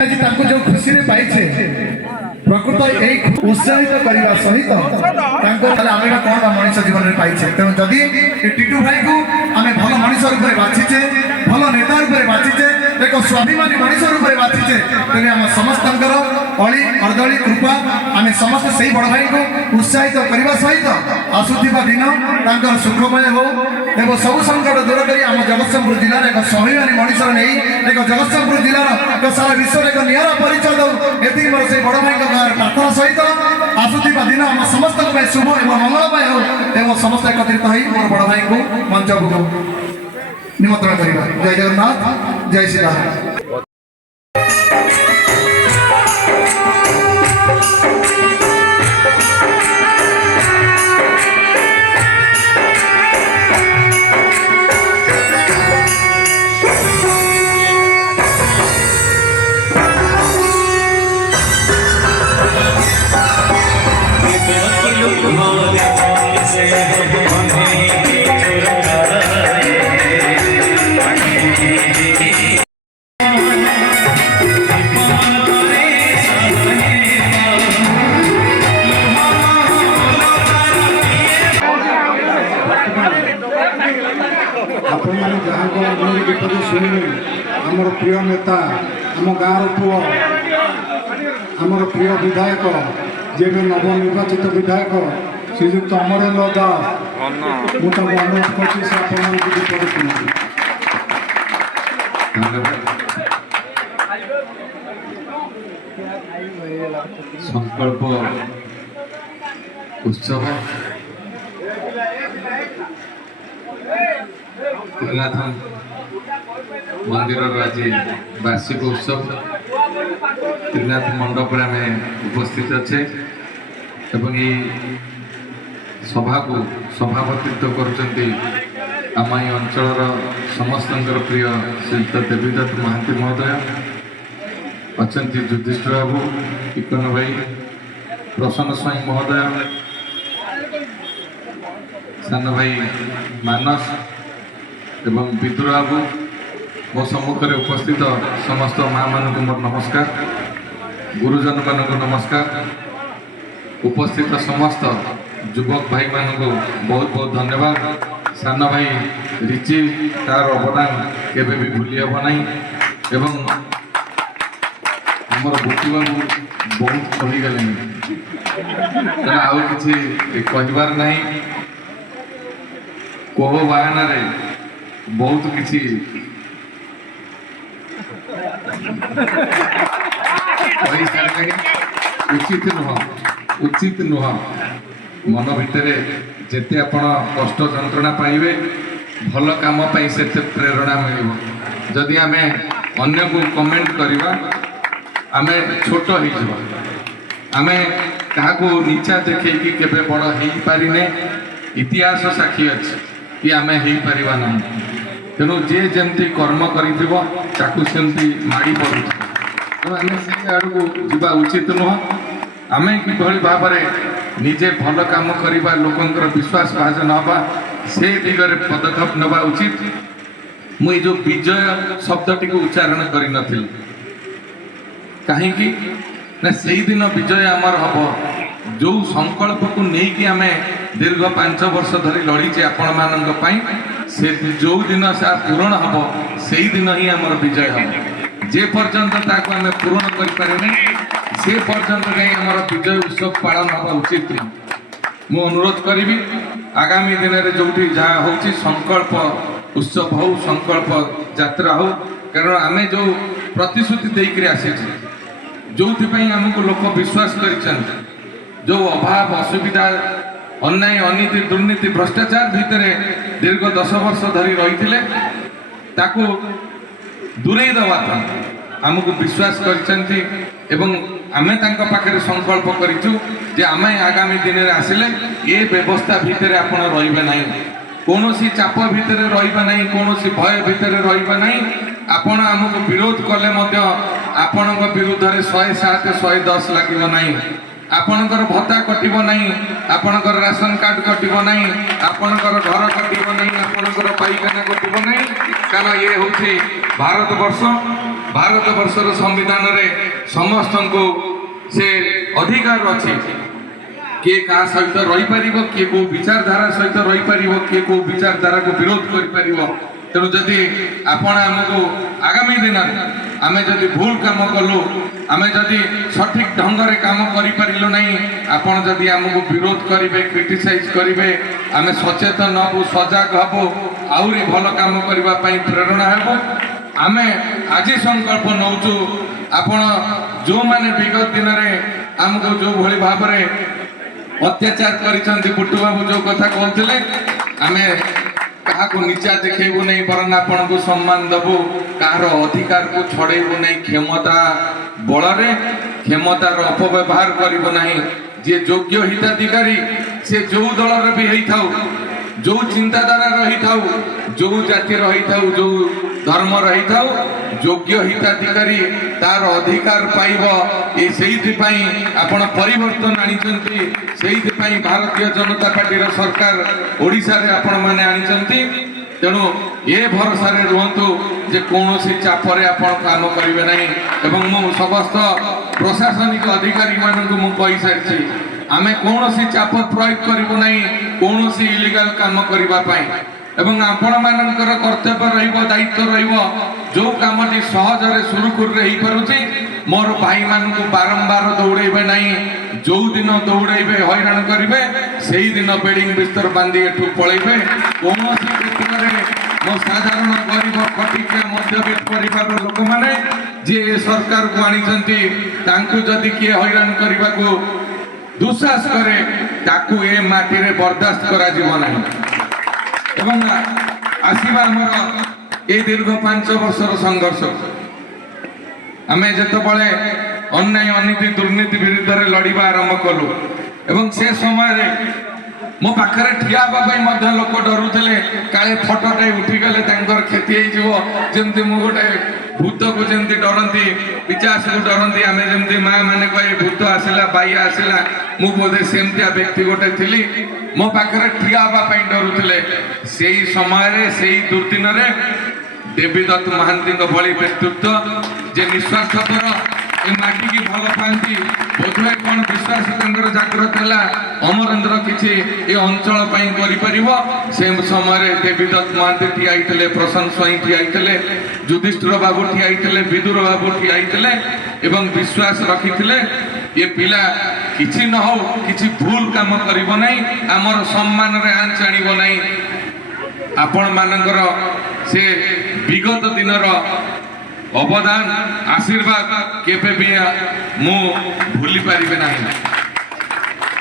जो खुशी पाइछे प्रकृत यही उत्साहित करने सहित आम कौन मनीष जीवन में पाइछे तेणु जदि टीटू भाई को आम भल मनीष रूप में बाछीचे भल नेता रूप में बाछीचे एक स्वाभिमानी मनीष रूप में बाछीचे तेरे आम समस्त अली अर्दली कृपा आम समस्त से बड़ भाई को उत्साहित करने सहित आसुवा दिन सुखमय हो एवं सब संकट दूर कर आम जगतसिंहपुर जिलार एक स्वाभिमानी मनीष नहीं एक जगतसिंहपुर जिलार सारा विश्व एक निरा परिचय दौ ये मोर से बड़ भाई प्रार्थना सहित आसुवा दिन आम समस्त शुभ एवं मंगलमय हो एवं समस्त एकत्रित हो मोर बड़ भाई को मंच को निमंत्रण करवा। जय जगन्नाथ जय श्री राम। आमर प्रिय नेता आम गाँव पुओ आमर प्रिय विधायक जे नवनिर्वाचित विधायक श्रीजुक्त अमरेन्द्र दास मुझे अनुरोध कर संकल्प उत्सव मंदिर आज वार्षिक उत्सव त्रिनाथ मंडप उपस्थित अच्छे एवं ये सभा को सभापतित्व कर आम अंचल समस्त प्रिय श्रीयुक्त देवीदत्त महांती महोदय अच्छा युधिष्ठिर बाबू टिकन भाई प्रसन्न स्वाई महोदय सान भाई मानस एवं विदुर बाबू मो सम्मुख में उपस्थित समस्त माँ मान मोर नमस्कार गुरुजन मान नमस्कार उपस्थित समस्त युवक भाई मान को बहुत बहुत धन्यवाद। सान भाई रिची तार अवदान केबे भी भूली हम ना एवं आमर बुटी बाबू बहुत कहीगले आउ कि कहबार ना कोह बाहाना बहुत किसी उचित नुह मन भितर जिते आपण कष्ट जंत्रणा पाइबे भल काम से प्रेरणा मिल जदि आम अन्य को कमेंट करवा आम छोट आम क्या नीचा देखे केबे बड़ हो पारिने इतिहास साक्षी अच्छी कि आम हो पारिबा नहीं तेणु जे जमती कर्म करमती माड़ी पड़ू तो आम से आड़ को उचित नुह आम कि भाव में निजे भल कम करवा लोकंर विश्वास भाजन हवा से दिगरे पदक्षेप नवा उचित मुझे जो विजय शब्दटी को उच्चारण कर कहीं ना से दिन विजय आमर हम जो संकल्प को लेकिन आम दीर्घ 5 वर्ष धरी लड़ीचे आपण मान से जो दिन से पूरण हम से दिन ही आमर विजय हम जे पर्यंत ताको आम पूरण करें से पर्यंत कहीं आमर विजय उत्सव पालन हवा उचित मु अनुरोध करी आगामी दिन में जो जहाँ हो संकल्प उत्सव हो संकल्प यात्रा हो कारण आम जो प्रतिश्रुति देकर आसी जो आमको लोक विश्वास कर जो अभाव असुविधा अन्याय अनीति दुर्नीति भ्रष्टाचार भितर दीर्घ 10 वर्ष धरी रही दूरे दवा आमको विश्वास कर आमे पाखे संकल्प करूँ आम आगामी दिन में आसिले ये व्यवस्था भितर आपण रहिबे नहीं कौन चाप भितर रहिबा नहीं कौन भय भितर रहिबा नहीं आपण आमको विरोध कले आपण विरुद्ध 107 110 लगे नहीं आपणकर भत्ता कटिबो नहीं आपणकर राशन कार्ड कटिबो नहीं आपणकर घर कटिबो नहीं आपणकर पाइखाना कटिबो नहीं कारण ये होची भारत वर्ष भारत वर्षर संविधान रे समस्त को से अधिकार अच्छे किए क्या सहित रही पार किए को विचारधारा सहित रही पार किए को विचारधारा को विरोध कर तेणु जदि आपण आमको आगामी दिन आम जदि भूल काम कलु आम जदि सठिक ढंग से काम करूँ ना आपड़ जदि आमको विरोध करेंगे क्रिटिसाइज करेंगे आम सचेतन हबू सजग हबू आहरी भल काम करने प्रेरणा हेबू आम आज संकल्प नौचु आपण जो माने विगत दिन में आमको जो भली भाव अत्याचार कर बुट्टू बाबू जो कथा कहते आम क्या नीचा देखू नहीं बरन आपण को सम्मान दबू कहार अधिकार को छड़ेबू नहीं क्षमता बल क्षमतार अपव्यवहार करू ना जी योग्य हिताधिकारी से जो दलर भी होता जो चिंताधारा रही था जो जाति रही था जो धर्म रही था योग्य हिताधिकारी तार अधिकार पाइब ये आपण परिवर्तन आनी भारतीय जनता पार्टी सरकार ओडिशा रे आपण माने आनी तेणु ये भरोसा रुहतु जे कौन चापरे आपण काम करेंगे ना एवं मु समस्त प्रशासनिक अधिकारी मानक मु कही सारी आमे कौन चाप प्रयोग करूँ ना कौन इलिगाल काम करने एवं आपण मानकर कर्तव्य रहिबो दायित्व रहिबो जो कामटी सहजरे सुरुखुर रे पारुछि मोर भाई मान को बारंबार दौड़ेबे नहीं जो दिन दौड़ेबे हैरान करेंगे से दिन बेडिंग बिस्तर बांधी एठू पलैबे कौन क्षेत्र में मो साधारण गरीब खटिकिया मध्यबित्त परिवार लोक मैंने जी सरकार को आनी जदि किए हैरान करने को दुस्साहस करे ताकू ए माटी रे बर्दाश्त करा जीव नहीं एवं आसीबा हमर ए दीर्घ 5 वर्षर संघर्ष आमे जेतबळे अन्याय अनीति दुर्नीति विरुद्ध रे लड़ीबा आरंभ कलु एवं से समय रे मो पाखरे ठिया बाबाई मध्य लोक डरुथिले काले फोटोटे उठी गले तांकर क्षति हे जीवो जेंति मु गोटे भूत को जेंति डरंती पिचास को डरंती आमे जेंति मां माने कहे भूत आसिला बाया आसिला मु बोधे सेमतिया व्यक्ति गोटे थिली मो पाखरे ठिया बाबाई डरुथिले सेही समय रे सेही दुर्दिन रे देवीदत्त महांती भली व्यक्तित्व जे निस्वार्थपर ए माटी की भल पाती बोधे कौन विश्वास जागृत है अमरेन्द्र किसी ये अंचल से समय देवीदत्त महांती ठिया प्रशांत स्वाई ठिया युधिष्ठिर बाबू ठिया विदुर बाबू ठिया एवं विश्वास रखी ये पिला किसी न हो किसी भूल काम करिबो नहीं आमर सम्मान रे आंच आनिबो नहीं आपण मानकर से विगत दिनर अवदान आशीर्वाद केबे भी मु भूली पारिबे नहीं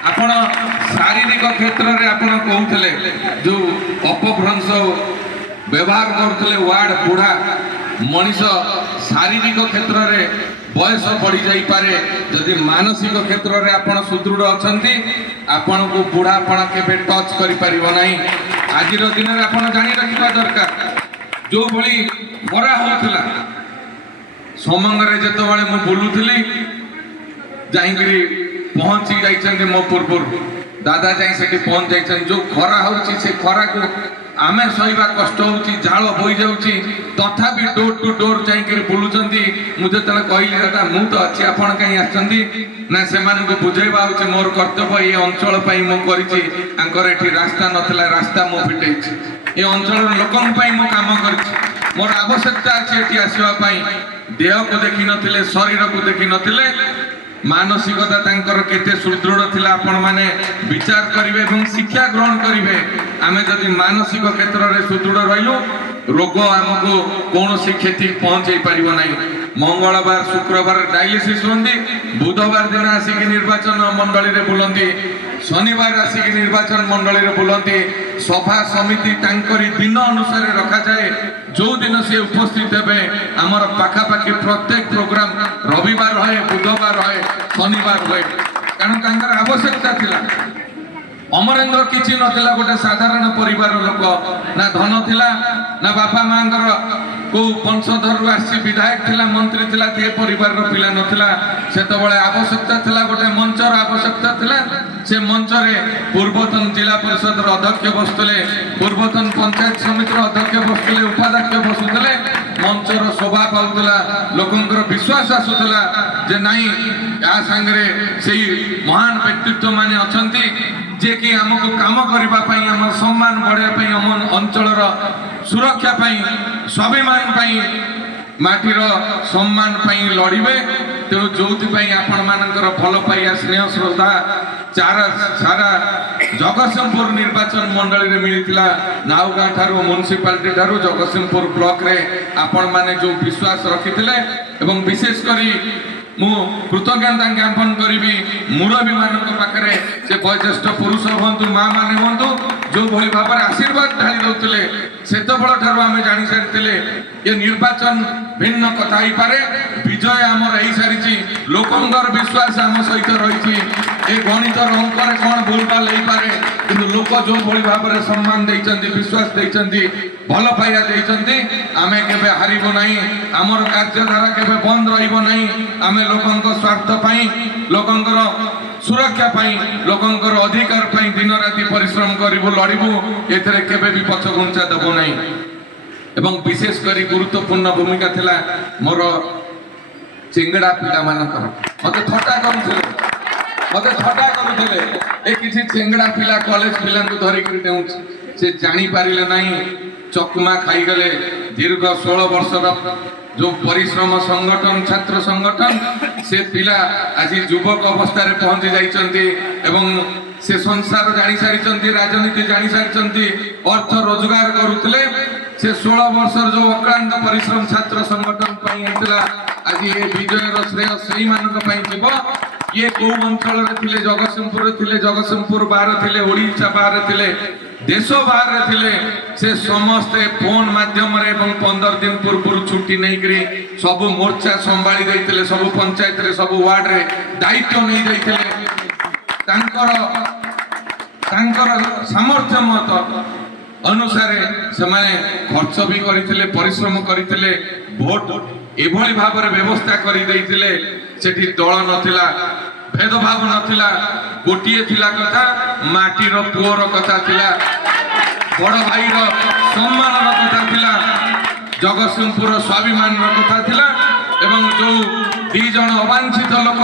आपण शारीरिक क्षेत्र रे आपण कहउतले जो अपभ्रंश व्यवहार करथले वार्ड बुढ़ा मनीष शारीरिक क्षेत्र रे बयस बढ़ी जाई पारे जदि मानसिक क्षेत्र रे आपण सुदृढ़ अछंती आपण को बुढ़ापण केबे टच करि पारिबो नहीं आज दिन में आपण जानी रखिबा दरकार जो भली खरा होतला समंगरे जेतबेले मु बुलुथली जाईकरी पहुंची जाइछन्ते मो पूर्व दादा जाई सेठी पहुंच जाइछन जो खरा होउची से खरा को आमे सहीबा कष्ट होउची झाळ बोई जाउची तथापि डोर टू डोर जाईकरी बुलुचंती मु जेतले कहली दादा मु तो अछि आपण कहीं आछंती ना से मान को बुझेबा होउची मोर कर्तव्य ये अंचल पई मु करिछि आंकर एठी रास्ता नथला रास्ता मु फिटेछि ये अंचल लोकन पई मु काम करिछि मोर आवश्यकता अछि एठी आसीबा पई देह को देखि नथिले शरीर को देखि नथिले मानसिकता तांकर केते सुदृढ़ थिला आपण माने विचार करिवे एवं शिक्षा ग्रहण करिवे आमे जदि मानसिक क्षेत्र रे सुदृढ़ रहिलो रोग हमको कौन क्षति पहुंचे पारिबो नहीं मंगलवार शुक्रवार डायलिसिस होंदी बुधवार दिन आसिक निर्वाचन मंडली रे बुलंदी शनिवार आसिक निर्वाचन मंडली रे बुलंदी सभा समिति तांकरी दिन अनुसार रखा जाए जो दिन से उपस्थित हे आमर पाखापाखि प्रत्येक प्रोग्राम रविवार है बुधवार है शनिवार है कारण तांकर आवश्यकता थिला अमरेन्द्र किसी नथिला गोटे साधारण परिवार लोक ना धन थिला ना बापा मांगर को वंशधर आसी विधायक थिला मंत्री थिला ते परिवार रो पिला नथिला सेतबेले आवश्यकता थिला गोटे मंचर आवश्यकता थिला से मंच पूर्वतन जिला परिषद अध्यक्ष बसुले, पूर्वतन पंचायत समिति अध्यक्ष बसुले, उपाध्यक्ष बसुले। मंचर शोभा पाला, लोकंर विश्वास आसूला जे नाई या सांगे से महान व्यक्तित्व माने अछंती जे कि आमको काम करने आम सम्मान बढ़ाई आम अंचल सुरक्षा स्वाभिमान माटीर सम्मान लड़े। तेणु जो आपण मानकर भल पाइया स्नेह श्रद्धा सारा जगतसिंहपुर निर्वाचन मंडली में मिलता नाउगाँ ठारू म्युनिसिपालिटी ठारू जगतसिंहपुर ब्लॉक रे आपण माने जो विश्वास रखी विशेषकर मु कृतज्ञता ज्ञापन करी मुरबी मान पाखे से वयोज्येष्ठ पुरुष हूँ माँ मैंने हूँ जो भाई भाव आशीर्वाद ढाली दौले से आम जानी सारी ये निर्वाचन भिन्न कथा ही पारे विजय आमर हो सारी लोकंर विश्वास आम सहित रही गणित अंकरे कौन भूल भाल हो पारे कि लोक जो भाई भाव सम्मान देते विश्वास देते भल पाइया देते आम के हारबू ना आमर कार्यधारा के बंद रहा आम लोक स्वार्थ लोकंर सुरक्षा लोकंर अधिकार दिन राति परिश्रम करूँ लड़ू एथे केबे भी पछ घुंचा देबू ना। एवं विशेषकर गुरुत्वपूर्ण भूमिका थिला मोर चिंगड़ा पिला मानकर मते थटा करुले ए किसी चिंगड़ा पिला कॉलेज पिला धरिक से जानी पारिले नहीं चकमा खाई गले दीर्घ 16 वर्षर जो परिश्रम संगठन छात्र संगठन से पिला आज युवक अवस्था पहुंची जाइछन्ती एवं से संसार जानी सारी राजनीति जानी सारी अर्थ रोजगार करुले से 16 वर्षर जो अक्लांत परिश्रम छात्र संगठन आज ये विजयर श्रेय से जीव ये कौ अंचल थे जगतसिंहपुर बाहर थे ओडिशा बाहर थे देश बाहर थे से समस्ते फोन माध्यम 15 दिन पूर्व छुट्टी नहीं करी सब मोर्चा संभाली देते सब पंचायत रे सब वार्ड रे दायित्व नहीं देते सामर्थ्य मत अनुसार से खर्च भी करते परिश्रम करते भोट एभली भाव व्यवस्था कर सेठी दल नथिला भेदभाव नथिला गोटिए थिला कथा माटीर पुअर कथा थिला बड़ भाईर सम्मान कथा थिला जगतसिंहपुर स्वाभिमान कथा थिला एवं जो दी जन अवांछित लोक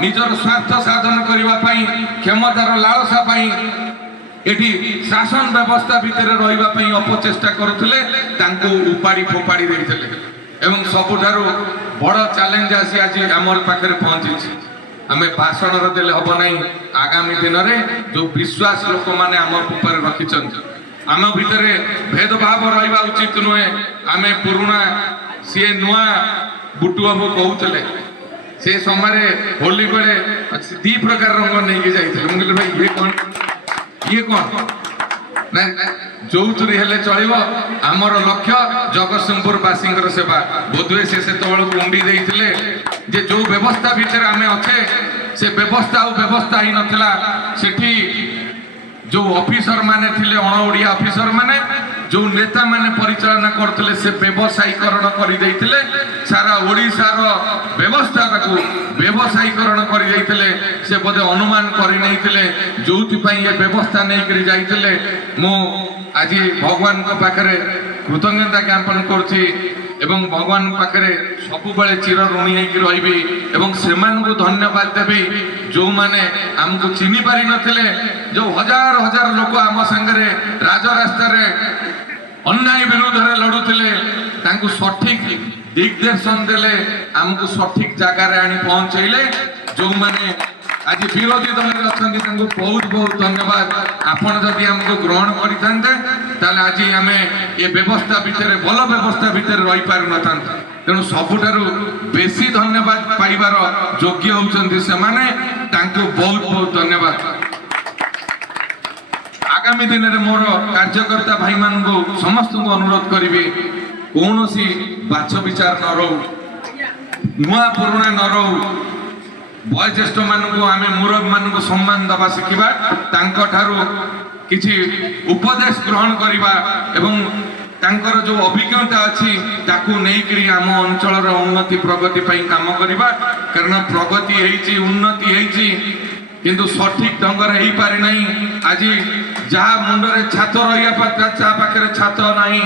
निजर स्वार्थ साधन करने क्षमतार लालसा एटी शासन व्यवस्था भितर रही अपचेष्टा करुले उपाड़ी फोपाड़ी देते एवं सबुठारु बड़ चैलेंज आसी आज आम पाखे पहुंची आम भाषण देले हम ना आगामी दिन में जो विश्वास लोक मैंने आम ऊपर रखिंट आम भितर भेदभाव रहा उचित नुहे आम पुराणा सी नुआ बुटु बाबू कहते से समय होली बेले दी प्रकार रंग नहीं जाते मुझे भाई ये कौन ना जो हेले चलो आमर लक्ष्य जगतसिंहपुर वासी सेवा बोधुए से उंडी देते जे जो व्यवस्था भितर आम अच्छे से व्यवस्था व्यवस्था ही नथिला सेठी जो ऑफिसर माने थिले अण ओडिया ऑफिसर माने जो नेता माने परिचालना करते से व्यवसायीकरण कर देते सारा ओडिशार व्यवस्था को व्यवसायीकरण कर देते से बोधे अनुमान कर जो ये व्यवस्था नहीं कर जाइए मु आज भगवान पाखे कृतज्ञता ज्ञापन करुच्ची एवं भगवान पाखे सबुबले चिर ऋणी रही से धन्यवाद देवी जो माने आमको चिन्ह पारि नथिले जो हजार हजार लोक आम सांगे राजरास्ता अन्याय विरुद्ध लड़ुले सठिक दिग्दर्शन देले आमको सठिक जगार आनी पहुंचेले जो माने आज विरोधी दल अच्छा बहुत बहुत धन्यवाद आपण जदि आमको ग्रहण करते आज आम ये व्यवस्था भितर भल व्यवस्था भितर रही पार न था तेणु सबुठारु बेसी धन्यवाद पाइबार योग्य होउछन्ति सेमाने तांको बहुत बहुत धन्यवाद। आगामी दिन में मोर कार्यकर्ता भाई मान समस्त को अनुरोध करी कौन सी बाछ विचार न रो नुआ पुराणा न रो वयोज्येष्ठ मानक आम मुरब्बी मानक सम्मान दबा शिखा किसी उपदेश ग्रहण करवा एवं तांकर जो अभिज्ञता अच्छी ताकू नहीं आम अंचल उन्नति प्रगति काम करवा कारण प्रगति उन्नति କିନ୍ତୁ ସଠିକ ଢଙ୍ଗରେ ହେଇପାରି ନାହିଁ। ଆଜି ଯାହା ମୁଣ୍ଡରେ ଛାତ ରହିବା କଥା ତା ପାଖରେ ଛାତ ନାହିଁ,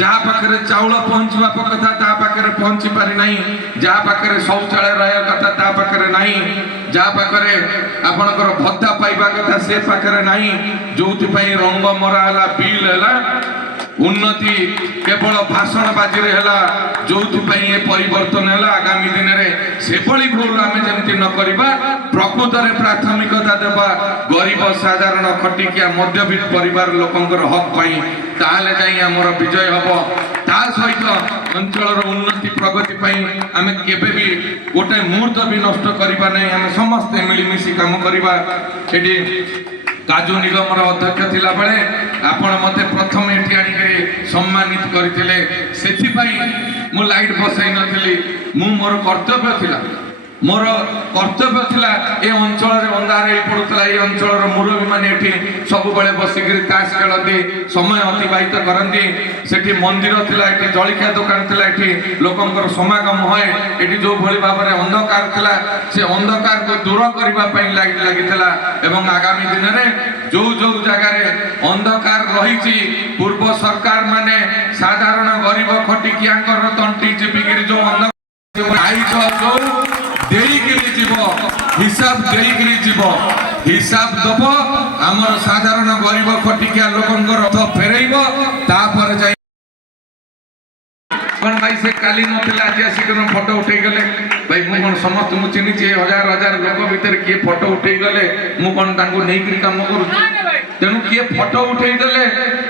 ଯାହା ପାଖରେ ଚାଉଳ ପହଞ୍ଚିବା କଥା ତା ପାଖରେ ପହଞ୍ଚି ପାରି ନାହିଁ, ଯାହା ପାଖରେ ଶୌଚାଳୟ ରହିବା କଥା ତା ପାଖରେ ନାହିଁ, ଯାହା ପାଖରେ ଆପଣଙ୍କର ଭତ୍ତା ପାଇବା କଥା ସେ ପାଖରେ ନାହିଁ, ଯୋଉଥିପାଇଁ ରଙ୍ଗ ମରା ହେଲା, ବିଲ୍ ହେଲା, ଉନ୍ନତି କେବଳ ଭାଷଣ ବାଜିରେ ହେଲା, ଯୋଉଥିପାଇଁ ଏ ପରିବର୍ତ୍ତନ ହେଲା। ଆଗାମୀ ଦିନରେ ସେଭଳି ଭୁଲ ଆମେ ଯେମିତି ନ କରିବା, ପ୍ରକୃତରେ ପ୍ରାଥମିକତା ଦେବା ଗରିବ ସାଧାରଣ ଖଟିକିଆ ମଧ୍ୟବିତ୍ତ ପରିବାର ଲୋକଙ୍କର ହକ୍ ପାଇଁ, ତାହେଲେ ଯାଇ ଆମର ବିଜୟ ହବ। ତା ସହିତ ଅଞ୍ଚଳର ଉନ୍ନତି ପ୍ରଗତି ପାଇଁ ଆମେ କେବେ ବି ଗୋଟେ ମୁହୂର୍ତ୍ତ ବି ନଷ୍ଟ କରିବା ନାହିଁ, ଆମେ ସମସ୍ତେ ମିଳିମିଶି କାମ କରିବା। ସେଠି କାଜୁ ନିଗମର ଅଧ୍ୟକ୍ଷ ଥିଲା ବେଳେ ଆପଣ ମୋତେ ପ୍ରଥମେ ଏଠି ଆଣିକରି ସମ୍ମାନିତ କରିଥିଲେ, ସେଥିପାଇଁ ମୁଁ ଲାଇଟ୍ ବସାଇ ନଥିଲି। ମୋର କର୍ତ୍ତବ୍ୟ ଥିଲା ଏ ଅଞ୍ଚଳରେ ଅନ୍ଧାର ହେଇ ପଡୁଥିଲା, ଏ ଅଞ୍ଚଳର ମୁରବୀମାନେ ଏଠି ସବୁବେଳେ ବସିକିରି ତାସ ଖେଳନ୍ତି, ସମୟ ଅତିବାହିତ କରନ୍ତି। ସେଠି ମନ୍ଦିର ଥିଲା, ଏଠି ଜଳଖିଆ ଦୋକାନ ଥିଲା, ଏଠି ଲୋକଙ୍କର ସମାଗମ ହୁଏ। ଏଠି ଯୋଉଭଳି ଭାବରେ ଅନ୍ଧକାର ଥିଲା, ସେ ଅନ୍ଧକାରକୁ ଦୂର କରିବା ପାଇଁ ଲାଗିଥିଲା। ଏବଂ ଆଗାମୀ ଦିନରେ ଯୋଉ ଜାଗାରେ ଅନ୍ଧକାର ରହିଛି, ପୂର୍ବ ସରକାର ମାନେ ସାଧାରଣ ଗରିବ ଖଟିକିଆଙ୍କର ତଣ୍ଟି ଚିପିକିରି ଯୋଉ ଦେଇକିରି ଯିବ, ହିସାବ ଦେଇକିରି ଯିବ, ହିସାବ ଦବ, ଆମର ସାଧାରଣ ଗରିବ ଖଟିକିଆ ଲୋକଙ୍କର ଅର୍ଥ ଫେରେଇବ, ତାପରେ ଯାଇ କଣ ଭାଇ ସେ କାଲି ନଥିଲା ଆଜି ଆସିକି ଫଟୋ ଉଠେଇ ଗଲେ। ଭାଇ ମୁଁ କଣ ସମସ୍ତଙ୍କୁ ଚିହ୍ନିଛି, ହଜାର ହଜାର ଲୋକ ଭିତରେ କିଏ ଫଟୋ ଉଠେଇ ଗଲେ ମୁଁ କଣ ତାଙ୍କୁ ନେଇକିରି କାମ କରୁଛି? ତେଣୁ କିଏ ଫଟୋ ଉଠେଇ ଦେଲେ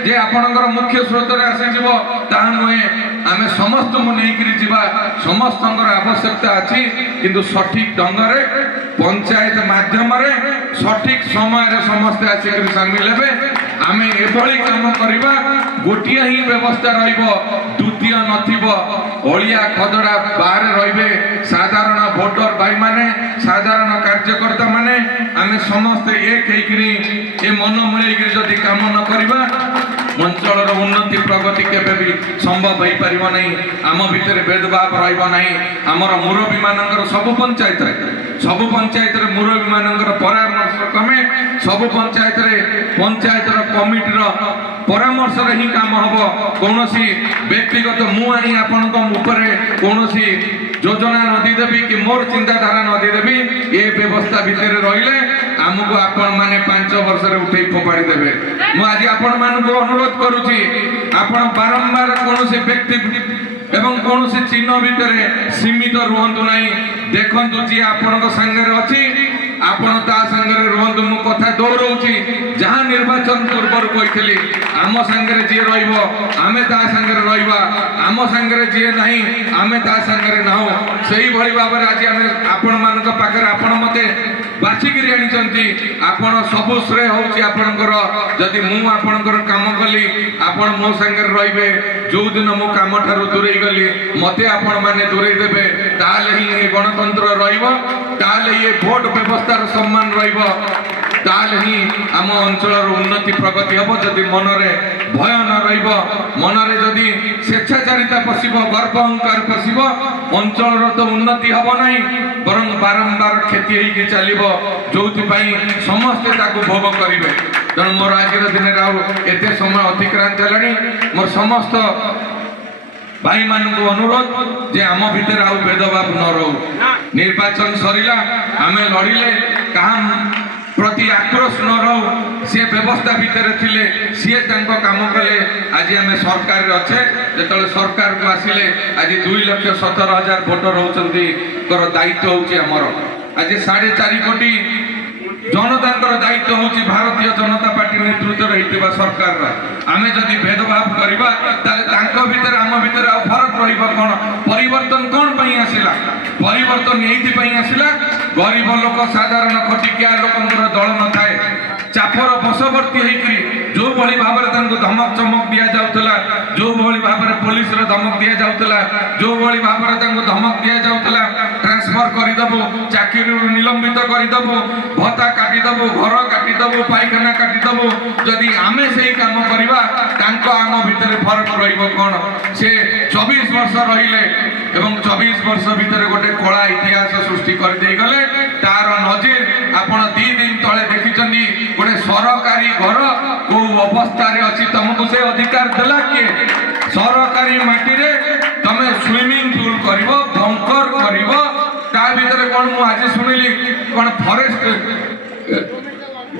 ଯେ ଆପଣଙ୍କର ମୁଖ୍ୟ ସ୍ରୋତରେ ଆସିଯିବ ତାହା ନୁହେଁ। ଆମେ ସମସ୍ତଙ୍କୁ ନେଇକିରି ଯିବା, ସମସ୍ତଙ୍କର ଆବଶ୍ୟକତା ଅଛି, କିନ୍ତୁ ସଠିକ ଢଙ୍ଗରେ ପଞ୍ଚାୟତ ମାଧ୍ୟମରେ ସଠିକ ସମୟରେ ସମସ୍ତେ ଆସିକରି ସାମିଲ ହେବେ। ଆମେ ଏଭଳି କାମ କରିବା, ଗୋଟିଏ ହିଁ ବ୍ୟବସ୍ଥା ରହିବ, ଦ୍ୱିତୀୟ ନଥିବ। ଅଳିଆ ଖଦଡ଼ା ବାହାରେ ରହିବେ, ସାଧାରଣ ଭୋଟର ଭାଇମାନେ, ସାଧାରଣ କାର୍ଯ୍ୟକର୍ତ୍ତା ମାନେ ଆମେ ସମସ୍ତେ ଏକ ହେଇକିରି ଏ ମନ ମିଳେଇକିରି ଯଦି କାମ ନ କରିବା, ଅଞ୍ଚଳର ଉନ୍ନତି ପ୍ରଗତି କେବେ ବି ସମ୍ଭବ ହେଇପାରିବ ନାହିଁ। ଆମ ଭିତରେ ଭେଦଭାବ ରହିବ ନାହିଁ। ଆମର ମୁରବୀ ମାନଙ୍କର ସବୁ ପଞ୍ଚାୟତରେ ମୁରବୀ ମାନଙ୍କର ପରାମର୍ଶ କ୍ରମେ ସବୁ ପଞ୍ଚାୟତର କମିଟିର ପରାମର୍ଶରେ ହିଁ କାମ ହବ। କୌଣସି ବ୍ୟକ୍ତିଗତ ମୁଁ ଆଣି ଆପଣଙ୍କ ଉପରେ କୌଣସି ଯୋଜନା ନଦୀ ଦେବି କି ମୋର ଚିନ୍ତାଧାରା ନଦୀ ଦେବି, ଏ ବ୍ୟବସ୍ଥା ଭିତରେ ରହିଲେ ଆମକୁ ଆପଣ ମାନେ 5 ବର୍ଷରେ ଉଠେଇ ଫୋପାଡ଼ି ଦେବେ। ମୁଁ ଆଜି ଆପଣ ମାନଙ୍କୁ ଅନୁରୋଧ କରୁଛି, ଆପଣ ବାରମ୍ବାର କୌଣସି ବ୍ୟକ୍ତି ଏବଂ କୌଣସି ଚିହ୍ନ ଭିତରେ ସୀମିତ ରୁହନ୍ତୁ ନାହିଁ। ଦେଖନ୍ତୁ ଯିଏ ଆପଣଙ୍କ ସାଙ୍ଗରେ ଅଛି ଆପଣ ତା ସାଙ୍ଗରେ ରୁହନ୍ତୁ। ମୁଁ କଥା ଦୌড়ଉଛି, ଯାହା ନିର୍ବାଚନ ପୂର୍ବରୁ କହିଥିଲି, ଆମ ସାଙ୍ଗରେ ଯିଏ ରହିବ ଆମେ ତା ସାଙ୍ଗରେ ରହିବା, ଆମ ସାଙ୍ଗରେ ଯିଏ ନାହିଁ ଆମେ ତା ସାଙ୍ଗରେ ନାହୁଁ। ସେଇଭଳି ଭାବରେ ଆଜି ଆମେ ଆପଣମାନଙ୍କ ପାଖରେ, ଆପଣ ମତେ ବାଛିକିରି ଆଣିଛନ୍ତି, ଆପଣ ସବୁ ଶ୍ରେୟ ହଉଛି ଆପଣଙ୍କର। ଯଦି ମୁଁ ଆପଣଙ୍କର କାମ କଲି ଆପଣ ମୋ ସାଙ୍ଗରେ ରହିବେ, ଯୋଉଦିନ ମୁଁ କାମ ଠାରୁ ଦୂରେଇ ଗଲି ମତେ ଆପଣ ମାନେ ଦୂରେଇ ଦେବେ, ତାହେଲେ ହିଁ ଏ ଗଣତନ୍ତ୍ର ରହିବ, ତାହେଲେ ଏ ଭୋଟ ବ୍ୟବସ୍ଥାର ସମ୍ମାନ ରହିବ, ତାହେଲେ ହିଁ ଆମ ଅଞ୍ଚଳର ଉନ୍ନତି ପ୍ରଗତି ହେବ। ଯଦି ମନରେ ଭୟ ନ ରହିବ, ମନରେ ଯଦି ସ୍ୱେଚ୍ଛାଚାରିତା ପଶିବ, ଗର୍ବ ଅହଙ୍କାର ପଶିବ, ଅଞ୍ଚଳର ତ ଉନ୍ନତି ହେବ ନାହିଁ, ବରଂ ବାରମ୍ବାର କ୍ଷତି ହେଇକି ଚାଲିବ, ଯୋଉଥିପାଇଁ ସମସ୍ତେ ତାକୁ ଭୋଗ କରିବେ। ତେଣୁ ମୋର ଆଜିର ଦିନରେ ଆଉ ଏତେ ସମୟ ଅତିକ୍ରାନ୍ତ ହେଲାଣି। ମୋର ସମସ୍ତ ଭାଇମାନଙ୍କୁ ଅନୁରୋଧ ଯେ ଆମ ଭିତରେ ଆଉ ଭେଦଭାବ ନ ରହୁ। ନିର୍ବାଚନ ସରିଲା, ଆମେ ଲଢ଼ିଲେ, କାହା ପ୍ରତି ଆକ୍ରୋଶ ନ ରହୁ। ସେ ବ୍ୟବସ୍ଥା ଭିତରେ ଥିଲେ, ସିଏ ତାଙ୍କ କାମ କଲେ। ଆଜି ଆମେ ସରକାରରେ ଅଛେ, ଯେତେବେଳେ ସରକାରକୁ ଆସିଲେ ଆଜି 2,17,000 ଭୋଟର ହେଉଛନ୍ତି, ଦାୟିତ୍ୱ ହେଉଛି ଆମର। ଆଜି 4.5 କୋଟି ଜନତାଙ୍କର ଦାୟିତ୍ୱ ହେଉଛି ଭାରତୀୟ ଜନତା ପାର୍ଟି ନେତୃତ୍ୱରେ ହେଇଥିବା ସରକାରର। ଆମେ ଯଦି ଭେଦଭାବ କରିବା ତାହେଲେ ତାଙ୍କ ଭିତରେ ଆମ ଭିତରେ ଆଉ ଫରକ ରହିବ କଣ? ପରିବର୍ତ୍ତନ କଣ ପାଇଁ ଆସିଲା? ପରିବର୍ତ୍ତନ ଏଇଥିପାଇଁ ଆସିଲା, ଗରିବ ଲୋକ ସାଧାରଣ ଖଟିକିଆ ଲୋକଙ୍କର ଦଳ ନଥାଏ, ଚାପର ବଶବର୍ତ୍ତୀ ହେଇକରି ଯୋଉଭଳି ଭାବରେ ତାଙ୍କୁ ଧମକ ଚମକ ଦିଆଯାଉଥିଲା, ଯୋଉଭଳି ଭାବରେ ପୋଲିସର ଧମକ ଦିଆଯାଉଥିଲା, ଯୋଉଭଳି ଭାବରେ ତାଙ୍କୁ ଧମକ ଦିଆଯାଉଥିଲା, ଟ୍ରାନ୍ସଫର କରିଦେବୁ, ଚାକିରିରୁ ନିଲମ୍ବିତ କରିଦେବୁ, ଭତ୍ତା କାଟିଦେବୁ, ଘର କାଟିଦେବୁ, ପାଇଖାନା କାଟିଦେବୁ। ଯଦି ଆମେ ସେଇ କାମ କରିବା, ତାଙ୍କ ଆମ ଭିତରେ ଫରକ ରହିବ କଣ? ସେ 24 ବର୍ଷ ରହିଲେ ଏବଂ 24 ବର୍ଷ ଭିତରେ ଗୋଟେ କଳା ଇତିହାସ ସୃଷ୍ଟି କରିଦେଇ ଗଲେ। ତାର ନଜିର ଆପଣ 2 ଦିନ से अधिकार देला किए सरकारी माटी रे तमे स्विमिंग पूल करिवो बंकर करिवो ता भीतर कोन मु आज सुनिली कोन फॉरेस्ट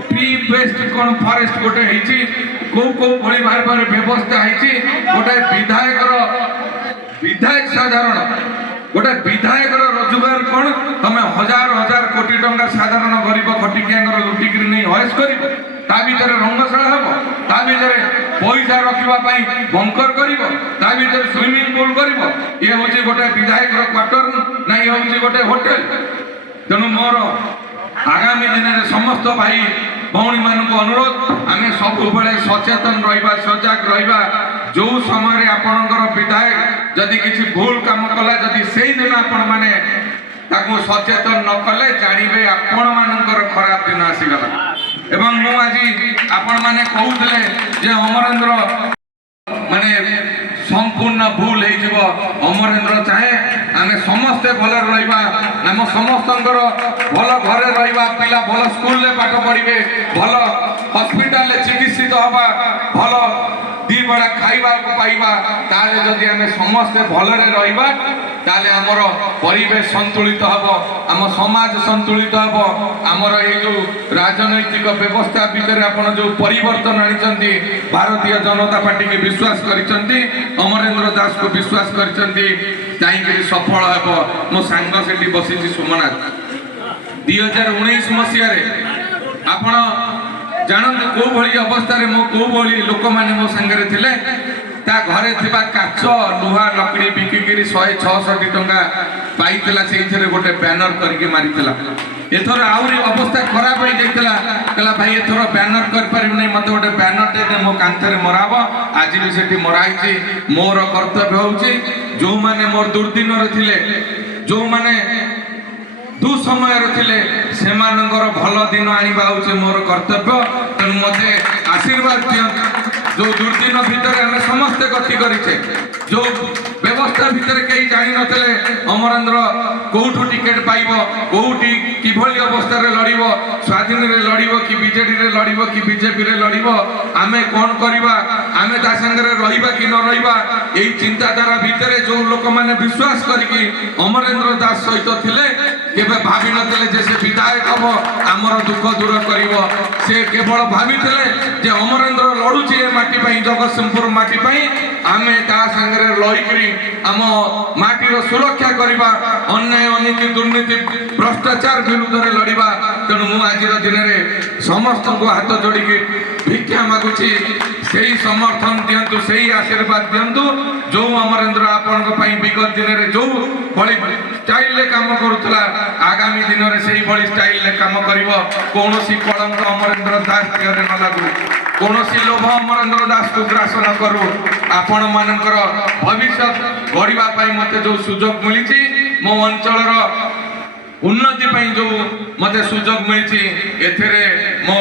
ट्री बेस्ड कोन फॉरेस्ट गोटे हेची को भली बार बार व्यवस्था हेची गोटे विधायक साधारण गोटे विधायक रोजगार कौन तमें हजार हजार कोटी टंका साधारण गरीब खटिकिया लुटिक नहीं हयस कर ता भीतर रंगशाला हम ता भीतर पैसा रखा बंकर कर स्विमिंग पूल कर ये हूँ गोटे विधायक क्वार्टर ना ये हूँ गोटे होटेल तेणु मोर आगामी दिन में समस्त भाई भौणी मान अनुरोध आम सब सचेतन रहा सजग रहा जो समय आपणकर विधायक जदि किसी भूल काम कला जदि से ही दिन आपण मैंने सचेतन न कले जानवे आपण मानकर खराब दिन आसीगला एवं मु आज आपण मैंने कहते जे अमरेंद्र माने संपूर्ण भूल हो अमरेंद्र चाहे आम समस्ते भल रहा आम समस्त भल घरे रहा पिला भल स्कूल पाठ पढ़े भल हॉस्पिटल चिकित्सित हवा भल दी बड़ा खाइबा को पाइबा ताले जदि आम समस्ते भलरे रहिबा ताले हमर परिवेश संतुलित हबो आम समाज संतुलित हबो हमर ए जो राजनैतिक व्यवस्था भीतर आपण जो परिवर्तन आनिचंती भारतीय जनता पार्टी के विश्वास करिसंती अमरेंद्र दास को विश्वास करिसंती ताइके सफल हबो मो सांग सेठी बसिछि सुमनाथ 2019 मसिया रे आपण जानते कौ भली अवस्था मो कौ भली लोक मैंने मो सांगे थिले ता घरे थिबा काच लुहा लकड़ी बिकिकी 166 टंका पाइला से गोटे बैनर करके मारिला एथर आउरी अवस्था खराब हो जाइला कहला भाई एथर बैनर कर पारिब नै मते गोटे बैनर दे मो कांथरे मराब आज भी सेठी मराइछि मोर कर्तव्य होउछि जो माने मोर दुर्दिन रे थिले जो माने दुसमय थिले सेमानंगर भल दिन आनिबा होउछि मोर कर्तव्य तेणु मते आशीर्वाद दियो जो दुर्दिन भितर आम समस्ते गति करिछे जो व्यवस्था भितर कई जानि नथले अमरेंद्र कोठू टिकेट पाइबो कोठी किभली अवस्था रे लड़िबो स्वाधीन रे लड़िबो कि बीजेडी रे लड़िबो कि बीजेपी रे लड़िबो आमे कोन करिबा आमे ता संगे रहिबा कि न रहिबा एई चिंताधारा भितर जो लोक माने विश्वास करिकि अमरेंद्र दास सहित थिले केबे भाबी नथले जे से विधायक हबो हमर दुख दूर करिवो से केवल भाबिथिले जे अमरेंद्र लड़ुची ए माटी पई जगतसिंहपुर माटी पई आमे ता संगे लईकरी आम माटीर सुरक्षा करिबा अन्याय अनीति दुर्नीति भ्रष्टाचार विरुद्ध रे लड़िबा तेणु मु आज दिन में समस्त को हाथ जोड़ी भिक्षा मागुची सही समर्थन दिंतु सही आशीर्वाद दिंतु जो अमरेंद्र आपण विगत दिन में जो भली स्टाइल काम करुला आगामी दिन में से भली स्टाइल काम कर कौन कलंक अमरेंद्र दास देह न लगू कौन लोभ अमरेंद्र दास को ग्रास न करू आपण मानकर भविष्य गढ़ा मत जो सुजोग मिली मो अंचल उन्नति जो मत सुजोग मिली एथिरे मो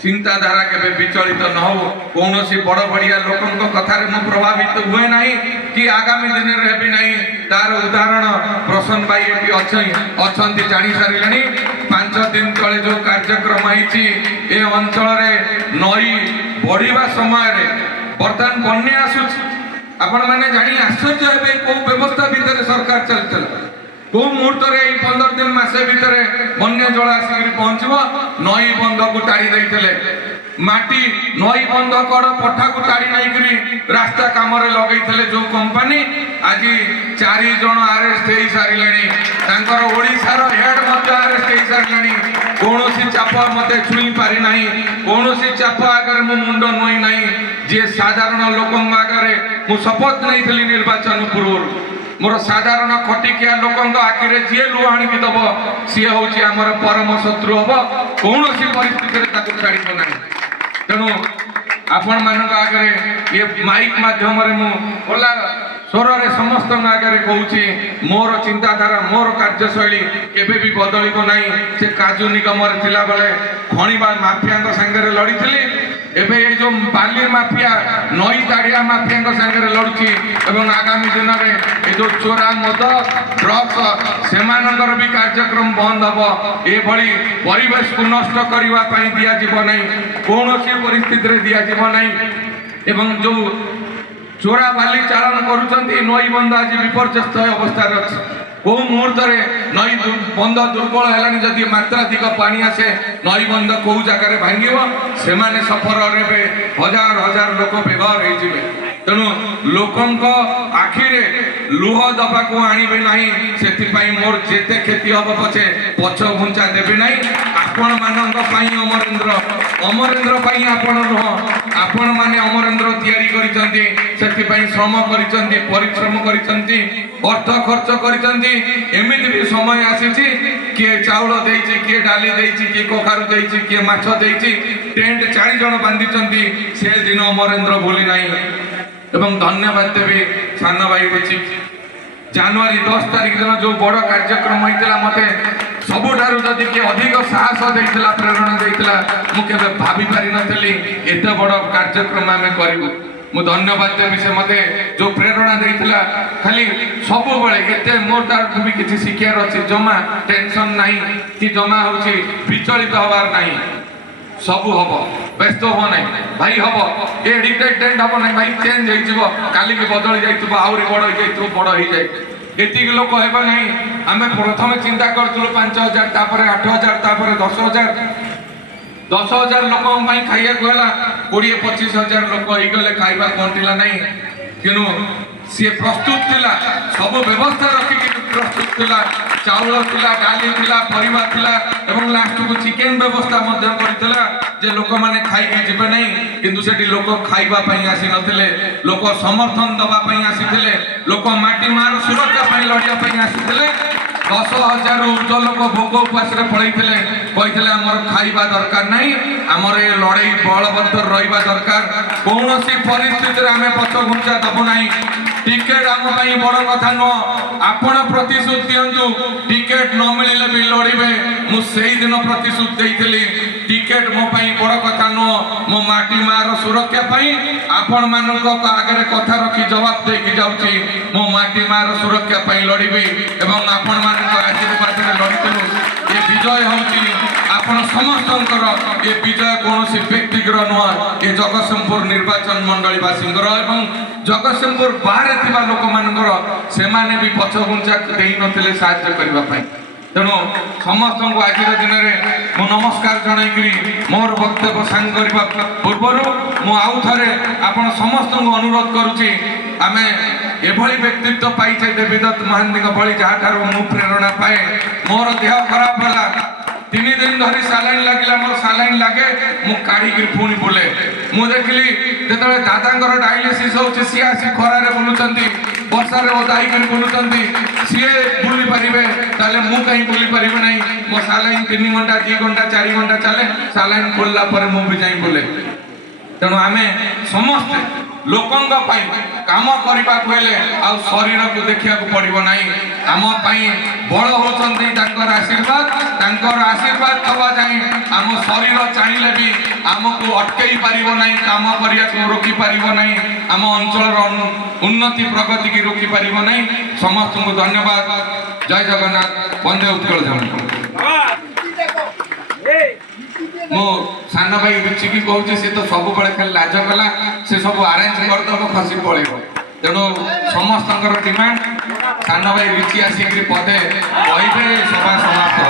चिंताधारा के विचलित न हो कौन बड़ बढ़िया लोकों कथार मु प्रभावित हुए ना कि आगामी दिन में भी ना तार उदाहरण प्रसन्न भाई ये अच्छा जानी सारे 5 दिन तले जो कार्यक्रम होती ए अंचल नई बढ़िया समय बर्तमान बन्या आसूँ आपण मैंने जानी आश्चर्य हे कौ व्यवस्था भितर सरकार चलता कौ मुहूर्त 15 दिन मसे भितर बन्या जल आसिक पहुंचब नई बंध को टाड़ी देते माटी नई बंध कड़ पठा को टाड़ी नहीं रास्ता कम लगे जो कंपनी आज 4 जन आरेस्ट हो सारे ओडार हेड आरेस्ट हो सारे कौन चाप मत छुई पारि ना कौन चाप आगे मो मुंड नुई ना जी साधारण लोकों आगे मु शपथ नहीं निर्वाचन पूर्व मोर साधारण खटिकिया लोकों आखिरे जी लुह आणिकी दब सी हूँ आमर परम शत्रु हम कौन परिस्थिति छाड़ ना तेणु आपण मान आगे ये माइक मध्यम खोला स्वर रे समस्त आगे कहूँ मोर चिंताधारा मोर कार्यशैली केबे भी बदलिब ना से काजू निगम थिला बेले खणिबा माफिया संगे लड़ी एबे ये जो बाली माफिया नई ताड़िया माफिया संगे लड़ुची एवं आगामी दिन में ये जो चोरा मद ड्रग्स से भी कार्यक्रम बंद हम ये परिवेश को नष्ट करने दिज्व ना कौन परिस्थिति दिज्व ना এবং ଯେଉଁ ଚୋରା ବାଲି ଚାଳନ କରୁଛନ୍ତି ନଈ ବନ୍ଧ ଆଜି ବିପର୍ଯ୍ୟସ୍ତ ଅବସ୍ଥାରେ ଅଛି। କୋଉ ମୁହୂର୍ତ୍ତରେ ନଈ ବନ୍ଧ ଦୁର୍ବଳ ହେଲାଣି, ଯଦି ମାତ୍ରାଧିକ ପାଣି ଆସେ ନଈ ବନ୍ଧ କୋଉ ଜାଗାରେ ଭାଙ୍ଗିବ, ସେମାନେ ସଫର ହେବେ, ହଜାର ହଜାର ଲୋକ ବେଘର ହେଇଯିବେ। ତେଣୁ ଲୋକଙ୍କ ଆଖିରେ ଲୁହ ଦବାକୁ ଆଣିବେ ନାହିଁ, ସେଥିପାଇଁ ମୋର ଯେତେ କ୍ଷତି ହବ ପଛେ ପଛ ଘୁଞ୍ଚା ଦେବେ ନାହିଁ। ଆପଣମାନଙ୍କ ପାଇଁ ଅମରେନ୍ଦ୍ର ପାଇଁ ଆପଣ ନୁହଁ, ଆପଣମାନେ ଅମରେନ୍ଦ୍ର ତିଆରି କରିଛନ୍ତି, ସେଥିପାଇଁ ଶ୍ରମ କରିଛନ୍ତି, ପରିଶ୍ରମ କରିଛନ୍ତି, ଅର୍ଥ ଖର୍ଚ୍ଚ କରିଛନ୍ତି। ଏମିତି ବି ସମୟ ଆସିଛି, କିଏ ଚାଉଳ ଦେଇଛି, କିଏ ଡାଲି ଦେଇଛି, କିଏ କଖାରୁ ଦେଇଛି, କିଏ ମାଛ ଦେଇଛି, ଟେଣ୍ଟ 40 ଜଣ ବାନ୍ଧିଛନ୍ତି, ସେଦିନ ଅମରେନ୍ଦ୍ର ଭୁଲି ନାହିଁ। ଏବଂ ଧନ୍ୟବାଦ ଦେବି ସାନ ଭାଇ ରୁଚି। ଜାନୁଆରୀ 10 ତାରିଖ ଦିନ ଯେଉଁ ବଡ଼ କାର୍ଯ୍ୟକ୍ରମ ହେଇଥିଲା, ମୋତେ ସବୁଠାରୁ ଯଦି କିଏ ଅଧିକ ସାହସ ଦେଇଥିଲା, ପ୍ରେରଣା ଦେଇଥିଲା, ମୁଁ କେବେ ଭାବି ପାରିନଥିଲି ଏତେ ବଡ଼ କାର୍ଯ୍ୟକ୍ରମ ଆମେ କରିବୁ। ମୁଁ ଧନ୍ୟବାଦ ଦେବି, ସେ ମୋତେ ଯେଉଁ ପ୍ରେରଣା ଦେଇଥିଲା। ଖାଲି ସବୁବେଳେ ଏତେ ମୋର ତାଠୁ ବି କିଛି ଶିଖିବାର ଅଛି। ଜମା ଟେନସନ୍ ନାହିଁ କି ଜମା ହେଉଛି ବିଚଳିତ ହେବାର ନାହିଁ। ସବୁ ହବ, ବ୍ୟସ୍ତ ହୁଅ ନାହିଁ ଭାଇ, ହବ। ଏ ରିଟାୟାରମେଣ୍ଟ ହବ ନାହିଁ ଭାଇ, ଚେଞ୍ଜ ହେଇଯିବ, କାଲିକି ବଦଳି ଯାଇଥିବ, ଆହୁରି ବଡ଼ ହେଇଯାଇଥିବ, ବଡ଼ ହେଇଯାଏ। ଏତିକି ଲୋକ ହେବ ନାହିଁ। ଆମେ ପ୍ରଥମେ ଚିନ୍ତା କରୁଥିଲୁ 5,000, ତାପରେ 8,000, ତାପରେ 10,000। 10,000 ଲୋକଙ୍କ ପାଇଁ ଖାଇବାକୁ ହେଲା, 20-25,000 ଲୋକ ହେଇଗଲେ, ଖାଇବା ବଣ୍ଟିଲା ନାହିଁ। କିନ୍ତୁ ସିଏ ପ୍ରସ୍ତୁତ ଥିଲା, ସବୁ ବ୍ୟବସ୍ଥା ରଖିକି ପ୍ରସ୍ତୁତ ଥିଲା। ଚାଉଳ ଥିଲା, ଡାଲି ଥିଲା, ପରିବା ଥିଲା ଏବଂ ଲାଷ୍ଟକୁ ଚିକେନ ବ୍ୟବସ୍ଥା ମଧ୍ୟ କରିଥିଲା ଯେ ଲୋକମାନେ ଖାଇକି ଯିବେ ନାହିଁ। କିନ୍ତୁ ସେଠି ଲୋକ ଖାଇବା ପାଇଁ ଆସିନଥିଲେ, ଲୋକ ସମର୍ଥନ ଦେବା ପାଇଁ ଆସିଥିଲେ, ଲୋକ ମାଟି ମାର ସୁରକ୍ଷା ପାଇଁ ଲଢ଼ିବା ପାଇଁ ଆସିଥିଲେ। 10,000ରୁ ଉର୍ଦ୍ଧ୍ୱ ଲୋକ ଭୋଗ ଉପାସରେ ପଳେଇଥିଲେ, କହିଥିଲେ ଆମର ଖାଇବା ଦରକାର ନାହିଁ, ଆମର ଏ ଲଢ଼େଇ ବଳବଦ୍ଧ ରହିବା ଦରକାର, କୌଣସି ପରିସ୍ଥିତିରେ ଆମେ ପଛ ଘୁଞ୍ଚା ଦେବୁ ନାହିଁ। ଟିକେଟ ଆମ ପାଇଁ ବଡ଼ କଥା ନୁହଁ, ଆପଣ ପ୍ରତିଶୋଧ ଦିଅନ୍ତୁ, ଟିକେଟ ନ ମିଳିଲେ ବି ଲଢ଼ିବେ। ମୁଁ ସେଇଦିନ ପ୍ରତିଶୋଧ ଦେଇଥିଲି। ଟିକେଟ ମୋ ପାଇଁ ବଡ଼ କଥା ନୁହଁ, ମୋ ମାଟି ମାର ସୁରକ୍ଷା ପାଇଁ ଆପଣମାନଙ୍କ ଆଗରେ କଥା ରଖି ଜବାବ ଦେଇକି ଯାଉଛି। ମୋ ମାଟି ମାର ସୁରକ୍ଷା ପାଇଁ ଲଢ଼ିବି ଏବଂ ଆପଣମାନଙ୍କ ଆଶୀର୍ବାଦରେ ଲଢ଼ିଥିଲୁ। ଏ ବିଜୟ ହେଉଛି ଆପଣ ସମସ୍ତଙ୍କର। ଏ ବିଜୟ କୌଣସି ବ୍ୟକ୍ତିଙ୍କର ନୁହଁ, ଏ ଜଗତସିଂହପୁର ନିର୍ବାଚନ ମଣ୍ଡଳୀବାସୀଙ୍କର ଏବଂ ଜଗତସିଂହପୁର ବାହାରେ ଥିବା ଲୋକମାନଙ୍କର। ସେମାନେ ବି ପଛ ଘୁଞ୍ଚା ଦେଇନଥିଲେ ସାହାଯ୍ୟ କରିବା ପାଇଁ। ତେଣୁ ସମସ୍ତଙ୍କୁ ଆଜିର ଦିନରେ ମୁଁ ନମସ୍କାର ଜଣାଇକରି ମୋର ବକ୍ତବ୍ୟ ସାଙ୍ଗ କରିବା ପୂର୍ବରୁ ମୁଁ ଆଉ ଥରେ ଆପଣ ସମସ୍ତଙ୍କୁ ଅନୁରୋଧ କରୁଛି, ଆମେ ଏଭଳି ବ୍ୟକ୍ତିତ୍ୱ ପାଇଛେ ଦେବୀଦତ୍ତ ମହାନ୍ତିଙ୍କ ଭଳି, ଯାହାଠାରୁ ମୁଁ ପ୍ରେରଣା ପାଏ। ମୋର ଦେହ ଖରାପ ହେଲା, 3 ଦିନ ଧରି ସାଲାଇନ୍ ଲାଗିଲା, ମୋର ସାଲାଇନ୍ ଲାଗେ, ମୁଁ କାଢ଼ିକିରି ପୁଣି ବୁଲେ। ମୁଁ ଦେଖିଲି ଯେତେବେଳେ ଦାଦାଙ୍କର ଡାଇଲିସିସ୍ ହେଉଛି, ସିଏ ଆସି ଖରାରେ ବୁଲୁଛନ୍ତି, ବର୍ଷାରେ ଓଦା ହେଇକରି ବୁଲୁଛନ୍ତି, ସିଏ ବୁଲି ପାରିବେ, ତାହେଲେ ମୁଁ କାହିଁ ବୁଲି ପାରିବି ନାହିଁ? ମୋ ସାଲାଇନ୍ 3 ଘଣ୍ଟା, 2 ଘଣ୍ଟା, 4 ଘଣ୍ଟା ଚାଲେ, ସାଲାଇନ୍ ଖୋଲିଲା ପରେ ମୁଁ ବି ଯାଇ ବୁଲେ। ତେଣୁ ଆମେ ସମସ୍ତେ ଲୋକଙ୍କ ପାଇଁ କାମ କରିବାକୁ ହେଲେ ଆଉ ଶରୀରକୁ ଦେଖିବାକୁ ପଡ଼ିବ ନାହିଁ। ଆମ ପାଇଁ ବଳ ହେଉଛନ୍ତି ତାଙ୍କର ଆଶୀର୍ବାଦ ଦେବା ଯାଏଁ ଆମ ଶରୀର ଚାହିଁଲେ ବି ଆମକୁ ଅଟକେଇ ପାରିବ ନାହିଁ, କାମ କରିବାକୁ ରୋକି ପାରିବ ନାହିଁ, ଆମ ଅଞ୍ଚଳର ଉନ୍ନତି ପ୍ରଗତିକି ରୋକି ପାରିବ ନାହିଁ। ସମସ୍ତଙ୍କୁ ଧନ୍ୟବାଦ। ଜୟ ଜଗନ୍ନାଥ, ବନ୍ଦେ ଉତ୍କଳ ଜନନୀ। ମୁଁ ସାନ ଭାଇ ରୁଚିକି କହୁଛି, ସେ ତ ସବୁବେଳେ ଖାଲି ଲାଜ କଲା, ସେ ସବୁ ଆରେଞ୍ଜ କରିଦେବ, ଖସି ପଳେଇବ। ତେଣୁ ସମସ୍ତଙ୍କର ଡିମାଣ୍ଡ, ସାନ ଭାଇ ରୁଚି ଆସିକରି ପଦେ କହିବେ, ସଭା ସମାପ୍ତ।